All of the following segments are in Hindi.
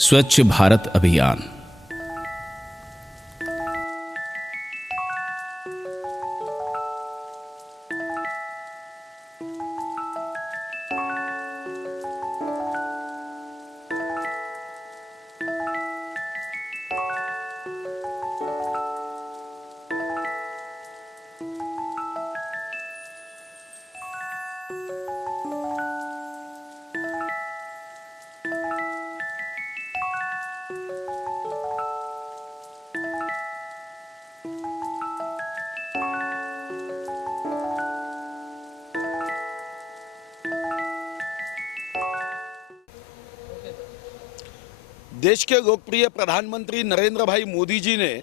स्वच्छ भारत अभियान। देश के लोकप्रिय प्रधानमंत्री नरेंद्र भाई मोदी जी ने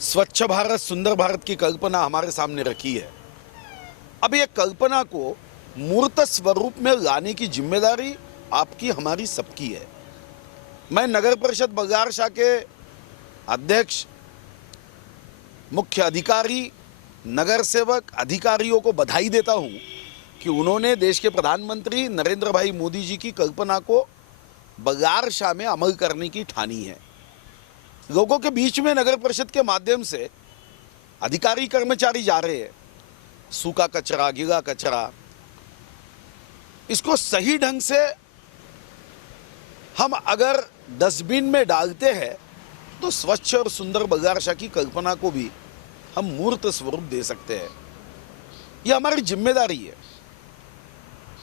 स्वच्छ भारत सुंदर भारत की कल्पना हमारे सामने रखी है। अब ये कल्पना को मूर्त स्वरूप में लाने की जिम्मेदारी आपकी हमारी सबकी है। मैं नगर परिषद बघार के अध्यक्ष, मुख्य अधिकारी, नगर सेवक, अधिकारियों को बधाई देता हूं कि उन्होंने देश के प्रधानमंत्री नरेंद्र भाई मोदी जी की कल्पना को बघार में अमल करने की ठानी है। लोगों के बीच में नगर परिषद के माध्यम से अधिकारी कर्मचारी जा रहे हैं। सूखा कचरा, गीला कचरा, इसको सही ढंग से हम अगर डस्टबिन में डालते हैं तो स्वच्छ और सुंदर बघार की कल्पना को भी हम मूर्त स्वरूप दे सकते हैं। यह हमारी जिम्मेदारी है।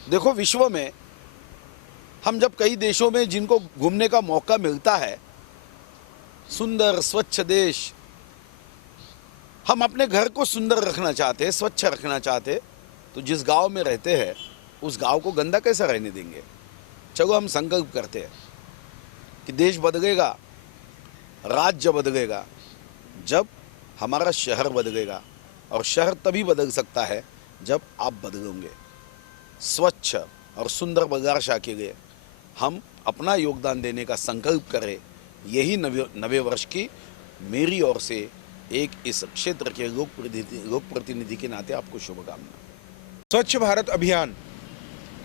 देखो, विश्व में हम जब कई देशों में जिनको घूमने का मौका मिलता है, सुंदर स्वच्छ देश, हम अपने घर को सुंदर रखना चाहते हैं, स्वच्छ रखना चाहते, तो जिस गांव में रहते हैं उस गांव को गंदा कैसे रहने देंगे। चलो हम संकल्प करते हैं कि देश बदलेगा, राज्य बदलेगा जब हमारा शहर बदलेगा, और शहर तभी बदल सकता है जब आप बदलोगे। स्वच्छ और सुंदर बघार के लिए हम अपना योगदान देने का संकल्प करें। यही नवे वर्ष की मेरी ओर से एक इस क्षेत्र के लोक प्रतिनिधि के नाते आपको शुभकामना। स्वच्छ भारत अभियान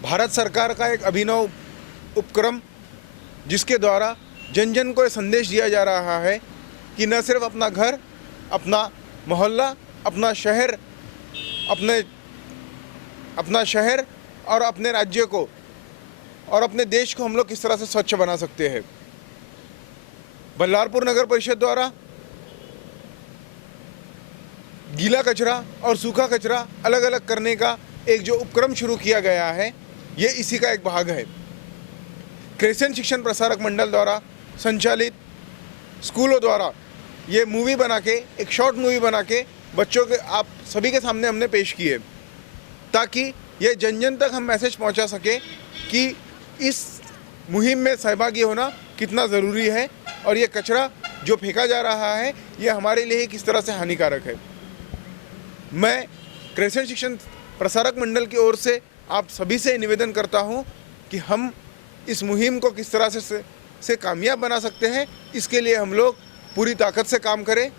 भारत सरकार का एक अभिनव उपक्रम, जिसके द्वारा जन जन को ये संदेश दिया जा रहा है कि न सिर्फ अपना घर, अपना मोहल्ला, अपना शहर और अपने राज्य को और अपने देश को हम लोग किस तरह से स्वच्छ बना सकते हैं। बल्लारपुर नगर परिषद द्वारा गीला कचरा और सूखा कचरा अलग अलग करने का एक जो उपक्रम शुरू किया गया है, ये इसी का एक भाग है। क्रेसेंट शिक्षण प्रसारक मंडल द्वारा संचालित स्कूलों द्वारा ये मूवी बना के, एक शॉर्ट मूवी बना के बच्चों के आप सभी के सामने हमने पेश की है, ताकि ये जन जन तक हम मैसेज पहुंचा सके कि इस मुहिम में सहभागी होना कितना ज़रूरी है और ये कचरा जो फेंका जा रहा है ये हमारे लिए किस तरह से हानिकारक है। मैं क्रेसेंट शिक्षण प्रसारक मंडल की ओर से आप सभी से निवेदन करता हूं कि हम इस मुहिम को किस तरह से कामयाब बना सकते हैं, इसके लिए हम लोग पूरी ताकत से काम करें।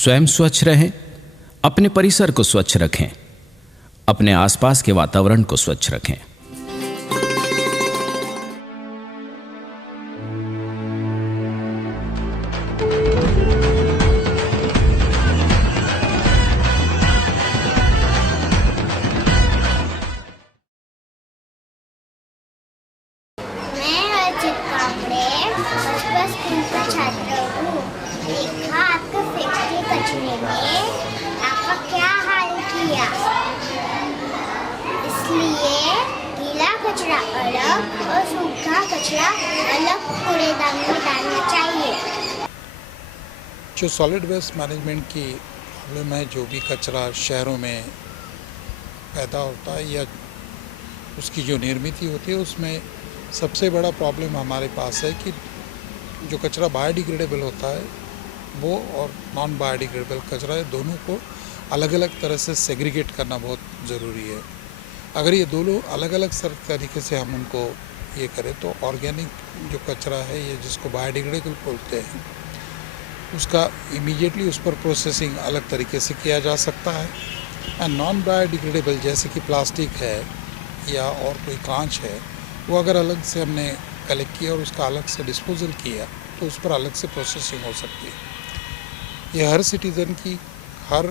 स्वयं स्वच्छ रहें, अपने परिसर को स्वच्छ रखें, अपने आसपास के वातावरण को स्वच्छ रखें। स्कूल का छात्र हूँ। देखा आपके फैक्ट्री कचरे ने आपका क्या हाल किया, इसलिए गीला कचरा अलग और सूखा कचरा अलग कूड़ेदान में डालना चाहिए। जो सॉलिड वेस्ट मैनेजमेंट की प्रॉब्लम है, जो भी कचरा शहरों में पैदा होता है या उसकी जो निर्मित होती है, उसमें सबसे बड़ा प्रॉब्लम हमारे पास है कि जो कचरा बायोडिग्रेडेबल होता है वो और नॉन बायोडिग्रेडेबल कचरा है, दोनों को अलग अलग तरह से सेग्रीगेट करना बहुत ज़रूरी है। अगर ये दोनों अलग अलग तरीके से हम उनको ये करें तो ऑर्गेनिक जो कचरा है, ये जिसको बायोडिग्रेडेबल बोलते हैं, उसका इमीडिएटली उस पर प्रोसेसिंग अलग तरीके से किया जा सकता है। एंड नॉन बायोडिग्रेडेबल जैसे कि प्लास्टिक है या और कोई कांच है, वो अगर अलग से हमने कलेक्ट किया और उसका अलग से डिस्पोजल किया तो उस पर अलग से प्रोसेसिंग हो सकती है। ये हर सिटीज़न की, हर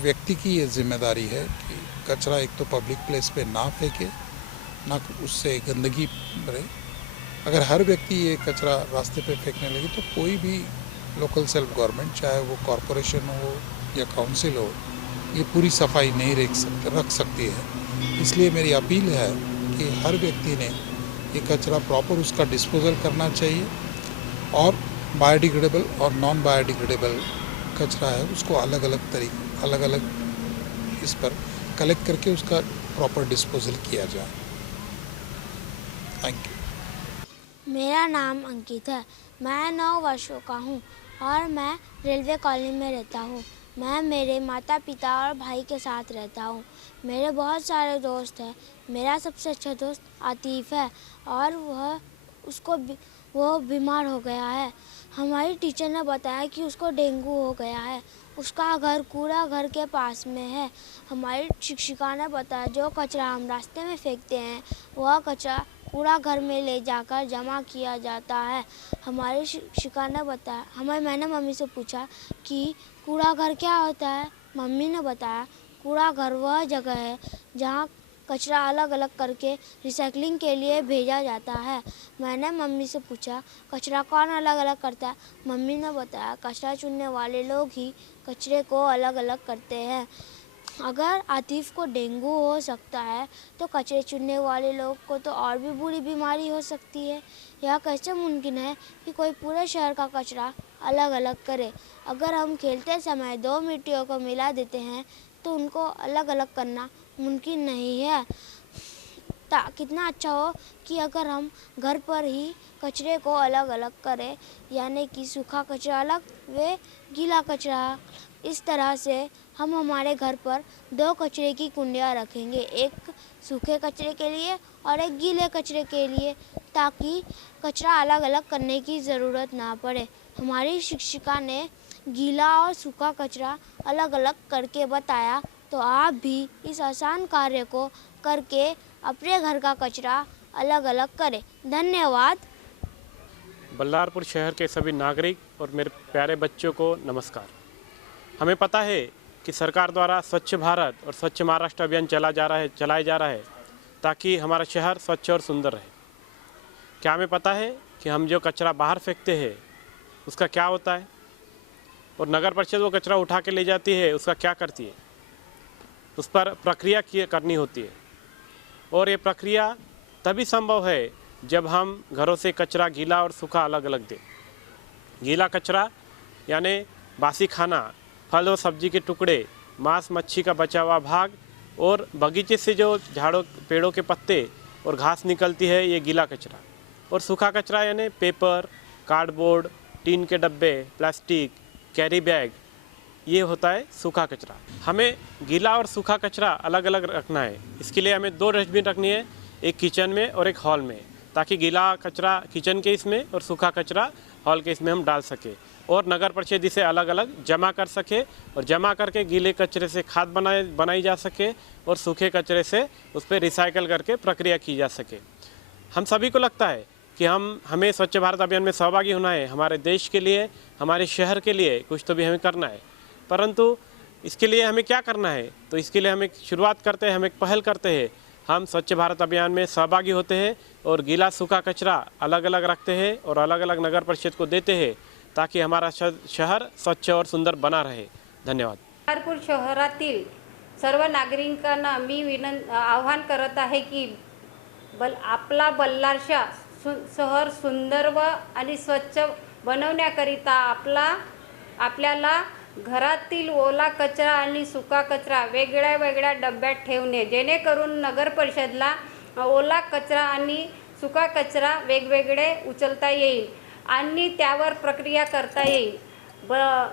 व्यक्ति की ये जिम्मेदारी है कि कचरा एक तो पब्लिक प्लेस पे ना फेंके, ना उससे गंदगी भरे। अगर हर व्यक्ति ये कचरा रास्ते पे फेंकने लगे तो कोई भी लोकल सेल्फ गवर्नमेंट, चाहे वो कॉरपोरेशन हो या काउंसिल हो, ये पूरी सफाई नहीं रख सकती है। इसलिए मेरी अपील है कि हर व्यक्ति ने ये कचरा प्रॉपर उसका डिस्पोजल करना चाहिए और बायोडिग्रेडेबल और नॉन बायोडिग्रेडेबल कचरा है उसको अलग अलग इस पर कलेक्ट करके उसका प्रॉपर डिस्पोजल किया जाए। Thank you. मेरा नाम अंकित है, मैं 9 वर्षों का हूँ और मैं रेलवे कॉलोनी में रहता हूँ। मैं मेरे माता पिता और भाई के साथ रहता हूँ। मेरे बहुत सारे दोस्त हैं। मेरा सबसे अच्छा दोस्त आतिफ है और वो बीमार हो गया है। हमारी टीचर ने बताया कि उसको डेंगू हो गया है। उसका घर कूड़ा घर के पास में है। हमारी शिक्षिका ने बताया जो कचरा हम रास्ते में फेंकते हैं वह कचरा कूड़ा घर में ले जाकर जमा किया जाता है। हमारी शिक्षिका ने बताया, मैंने मम्मी से पूछा कि कूड़ा घर क्या होता है। मम्मी ने बताया कूड़ा घर वह जगह है जहाँ कचरा अलग अलग करके रिसाइकलिंग के लिए भेजा जाता है। मैंने मम्मी से पूछा कचरा कौन अलग अलग करता है। मम्मी ने बताया कचरा चुनने वाले लोग ही कचरे को अलग अलग करते हैं। अगर आतिफ को डेंगू हो सकता है तो कचरे चुनने वाले लोग को तो और भी बुरी बीमारी हो सकती है। यह कैसे मुमकिन है कि कोई पूरे शहर का कचरा अलग अलग करे। अगर हम खेलते समय 2 मिट्टियों को मिला देते हैं तो उनको अलग अलग करना मुमकिन नहीं है। कितना अच्छा हो कि अगर हम घर पर ही कचरे को अलग अलग करें, यानी कि सूखा कचरा अलग व गीला कचरा। इस तरह से हम हमारे घर पर 2 कचरे की कुंडियाँ रखेंगे, एक सूखे कचरे के लिए और एक गीले कचरे के लिए, ताकि कचरा अलग अलग करने की ज़रूरत ना पड़े। हमारी शिक्षिका ने गीला और सूखा कचरा अलग अलग करके बताया, तो आप भी इस आसान कार्य को करके अपने घर का कचरा अलग अलग करें। धन्यवाद। बल्लारपुर शहर के सभी नागरिक और मेरे प्यारे बच्चों को नमस्कार। हमें पता है कि सरकार द्वारा स्वच्छ भारत और स्वच्छ महाराष्ट्र अभियान चलाया जा रहा है ताकि हमारा शहर स्वच्छ और सुंदर रहे। क्या हमें पता है कि हम जो कचरा बाहर फेंकते हैं उसका क्या होता है, और नगर परिषद वो कचरा उठा के ले जाती है, उसका क्या करती है? उस पर प्रक्रिया करनी होती है, और ये प्रक्रिया तभी संभव है जब हम घरों से कचरा गीला और सूखा अलग अलग दें। गीला कचरा यानी बासी खाना, फल और सब्जी के टुकड़े, मांस मच्छी का बचा हुआ भाग और बगीचे से जो झाड़ों पेड़ों के पत्ते और घास निकलती है, ये गीला कचरा। और सूखा कचरा यानी पेपर, कार्डबोर्ड, टीन के डब्बे, प्लास्टिक, कैरी बैग, ये होता है सूखा कचरा। हमें गीला और सूखा कचरा अलग अलग रखना है। इसके लिए हमें 2 डस्टबिन रखनी है, एक किचन में और एक हॉल में। ताकि गीला कचरा किचन के इसमें और सूखा कचरा हॉल के इसमें हम डाल सके और नगर परिषद इसे अलग अलग जमा कर सके और जमा करके गीले कचरे से खाद बनाई जा सके और सूखे कचरे से उस पर रिसाइकल करके प्रक्रिया की जा सके। हम सभी को लगता है कि हमें स्वच्छ भारत अभियान में सहभागी होना है, हमारे देश के लिए, हमारे शहर के लिए कुछ तो भी हमें करना है। परंतु इसके लिए हमें क्या करना है, तो इसके लिए हम एक शुरुआत करते हैं, हम एक पहल करते हैं। हम स्वच्छ भारत अभियान में सहभागी होते हैं और गीला सूखा कचरा अलग अलग रखते हैं और अलग अलग नगर परिषद को देते हैं ताकि हमारा शहर स्वच्छ और सुंदर बना रहे। धन्यवाद। बल्लारपूर शहरातील सर्व नागरिकांना मी आवाहन करत आहे की आपला बल्लारशा शहर सुंदर व आणि स्वच्छ बनवण्याकरिता आपल्याला घरातील ओला कचरा आणि सुका कचरा वेगळ्या वेगळ्या डब्यात ठेवणे, जेणेकरून नगर परिषदला ओला कचरा आणि सुका कचरा वेगवेगळे उचलता येईल आणि त्यावर प्रक्रिया करता येईल।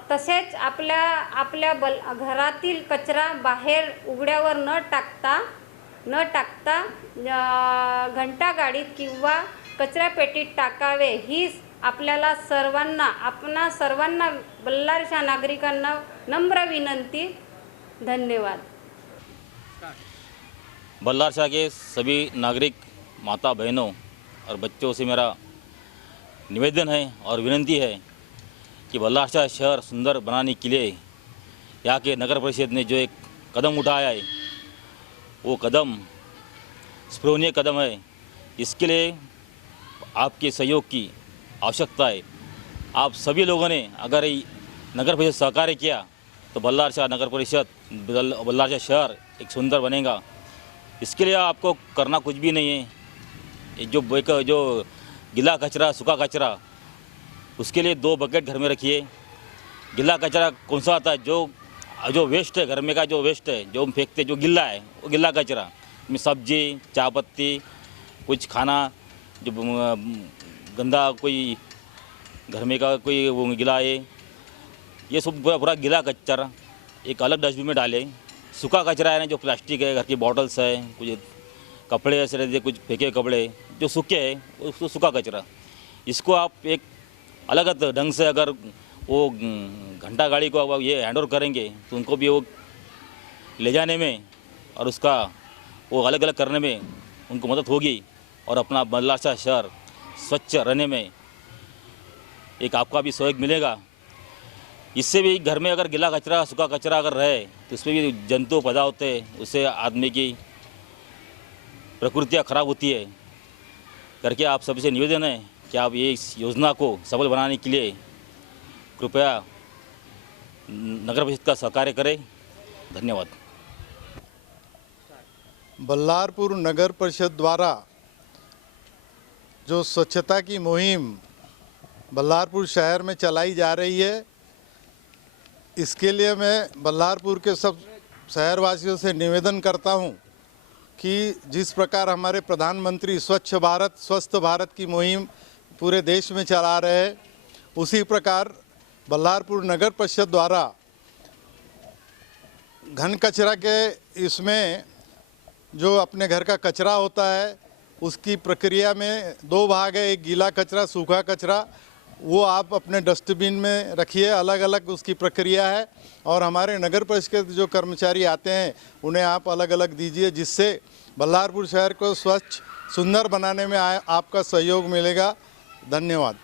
तसेच आपल्या घरातील कचरा बाहेर उघड्यावर न टाकता घंटागाडीत किंवा कचरा पेटीत टाकावे ही आपल्याला सर्वांना बल्लारशा नागरिकांना नम्र विनंती। धन्यवाद। बल्लारशाह के सभी नागरिक, माता बहनों और बच्चों से मेरा निवेदन है और विनंती है कि बल्लारशाह शहर सुंदर बनाने के लिए यहाँ के नगर परिषद ने जो एक कदम उठाया है वो कदम स्पृहणीय कदम है। इसके लिए आपके सहयोग की आवश्यकता है। आप सभी लोगों ने अगर नगर परिषद सहकार्य किया तो बल्लारशाह नगर परिषद, बल्लारशाह शहर एक सुंदर बनेगा। इसके लिए आपको करना कुछ भी नहीं है। जो गीला कचरा, सूखा कचरा, उसके लिए 2 बकेट घर में रखिए। गीला कचरा कौन सा आता है, जो वेस्ट है, घर में का जो वेस्ट है, जो हम फेंकते, जो गिल्ला है, वो गिल्ला कचरा में सब्जी, चाय पत्ती, कुछ खाना, जो गंदा कोई घर में का कोई वो गिला है, ये सब पूरा गीला कचरा एक अलग डस्टबिन में डालें। सूखा कचरा है ना, जो प्लास्टिक है, घर की बॉटल्स है, कुछ कपड़े ऐसे रहते, कुछ फेंके कपड़े जो सूखे हैं, उसको सूखा कचरा, इसको आप एक अलग ढंग से अगर वो घंटा गाड़ी को ये हैंड ओवर करेंगे तो उनको भी वो ले जाने में और उसका वो अलग अलग करने में उनको मदद होगी और अपना बल्लारशाह शहर स्वच्छ रहने में एक आपका भी सहयोग मिलेगा। इससे भी घर में अगर गीला कचरा, सूखा कचरा अगर रहे तो उसमें भी जंतु पैदा होते हैं, उससे आदमी की प्रकृतियाँ खराब होती है। करके आप सभी से निवेदन है कि आप ये इस योजना को सफल बनाने के लिए कृपया नगर परिषद का सहकार्य करें। धन्यवाद। बल्लारपुर नगर परिषद द्वारा जो स्वच्छता की मुहिम बल्लारपुर शहर में चलाई जा रही है, इसके लिए मैं बल्लारपुर के सब शहरवासियों से निवेदन करता हूं कि जिस प्रकार हमारे प्रधानमंत्री स्वच्छ भारत स्वस्थ भारत की मुहिम पूरे देश में चला रहे हैं, उसी प्रकार बल्लारपुर नगर परिषद द्वारा घन कचरा के इसमें जो अपने घर का कचरा होता है उसकी प्रक्रिया में 2 भाग है, एक गीला कचरा, सूखा कचरा, वो आप अपने डस्टबिन में रखिए, अलग अलग उसकी प्रक्रिया है। और हमारे नगर परिषद के जो कर्मचारी आते हैं उन्हें आप अलग अलग दीजिए, जिससे बल्लारपुर शहर को स्वच्छ सुंदर बनाने में आपका सहयोग मिलेगा। धन्यवाद।